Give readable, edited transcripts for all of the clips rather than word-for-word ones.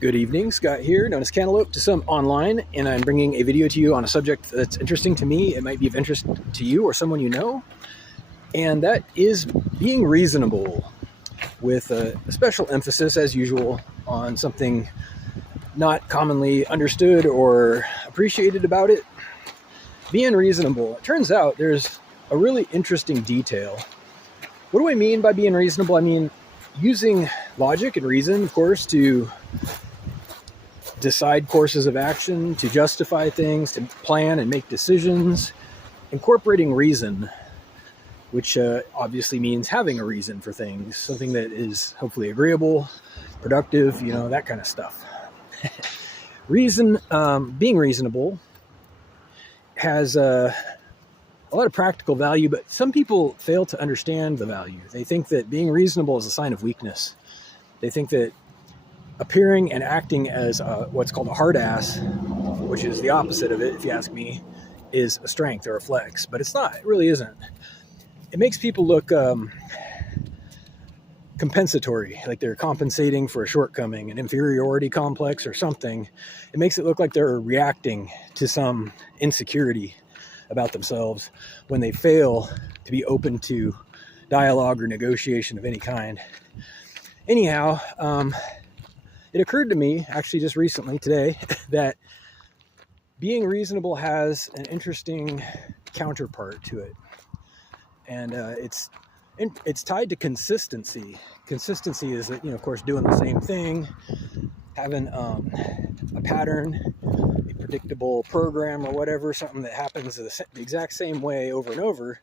Good evening, Scott here, known as Cantaloupe to some online, and I'm bringing a video to you on a subject that's interesting to me. It might be of interest to you or someone you know, and that is being reasonable, with a special emphasis, as usual, on something not commonly understood or appreciated about it. Being reasonable. It turns out there's a really interesting detail. What do I mean by being reasonable? I mean using logic and reason, of course, to decide courses of action, to justify things, to plan and make decisions, incorporating reason, which obviously means having a reason for things, something that is hopefully agreeable, productive, that kind of stuff. Reason, being reasonable has a lot of practical value, but some people fail to understand the value. They think that being reasonable is a sign of weakness. They think that appearing and acting as what's called a hard ass, which is the opposite of it, if you ask me, is a strength or a flex. But it's not. It really isn't. It makes people look compensatory, like they're compensating for a shortcoming, an inferiority complex or something. It makes it look like they're reacting to some insecurity about themselves when they fail to be open to dialogue or negotiation of any kind. Anyhow, it occurred to me, actually just recently, today, that being reasonable has an interesting counterpart to it. And it's tied to consistency. Consistency is that, of course, doing the same thing, having a pattern, a predictable program or whatever, something that happens the exact same way over and over,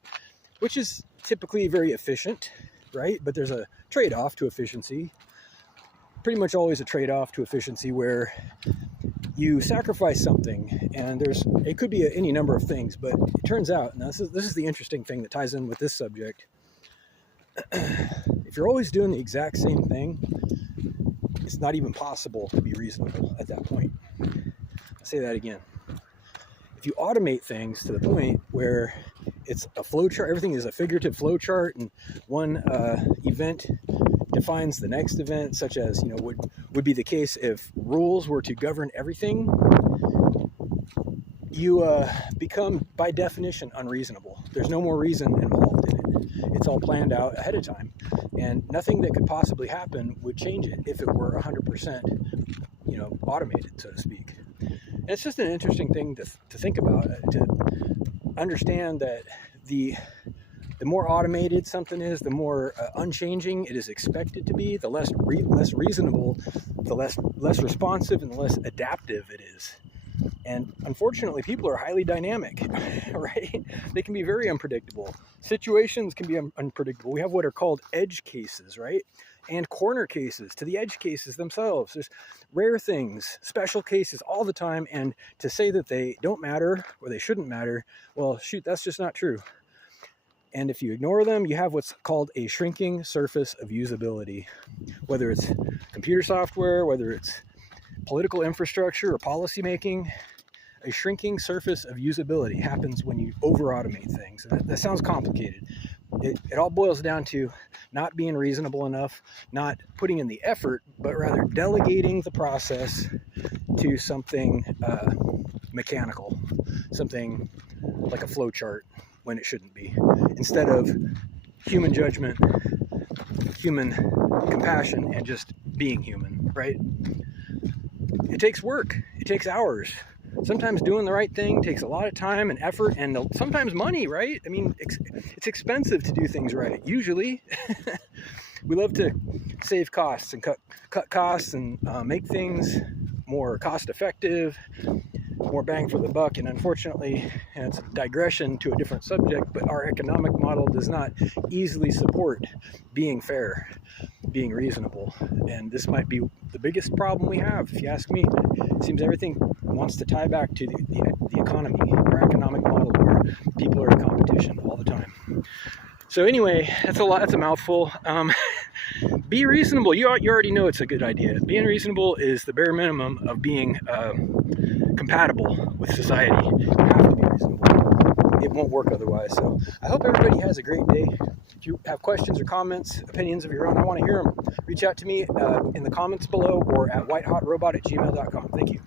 which is typically very efficient, right? But there's a trade-off to efficiency. Pretty much always a trade-off to efficiency where you sacrifice something, and it could be any number of things, but it turns out, and this is the interesting thing that ties in with this subject. If you're always doing the exact same thing, it's not even possible to be reasonable at that point. I'll say that again. If you automate things to the point where it's a flowchart, everything is a figurative flowchart, and one event defines the next event, such as would be the case if rules were to govern everything, you become by definition unreasonable. There's no more reason involved in it. It's all planned out ahead of time, and nothing that could possibly happen would change it if it were 100% automated, so to speak. And it's just an interesting thing to think about, to understand that the more automated something is, the more unchanging it is expected to be, the less reasonable, the less responsive, and the less adaptive it is. And unfortunately, people are highly dynamic, right? They can be very unpredictable. Situations can be unpredictable. We have what are called edge cases, right? And corner cases to the edge cases themselves. There's rare things, special cases all the time. And to say that they don't matter or they shouldn't matter, well, shoot, that's just not true. And if you ignore them, you have what's called a shrinking surface of usability. Whether it's computer software, whether it's political infrastructure or policy making, a shrinking surface of usability happens when you over-automate things. And that sounds complicated. It all boils down to not being reasonable enough, not putting in the effort, but rather delegating the process to something mechanical, something like a flow chart when it shouldn't be, instead of human judgment, human compassion, and just being human, right? It takes work. It takes hours. Sometimes doing the right thing takes a lot of time and effort and sometimes money, right? I mean, it's expensive to do things right, usually. We love to save costs and cut costs and make things more cost-effective, more bang for the buck. And unfortunately, and it's a digression to a different subject, but our economic model does not easily support being fair, being reasonable. And this might be the biggest problem we have, if you ask me. It seems everything wants to tie back to the economy, our economic model, where people are in competition all the time. So anyway, that's a mouthful. Be reasonable. You already know it's a good idea. Being reasonable is the bare minimum of being compatible with society. You have to be reasonable. It won't work otherwise. So I hope everybody has a great day. If you have questions or comments, opinions of your own, I want to hear them. Reach out to me in the comments below or at whitehotrobot@gmail.com. Thank you.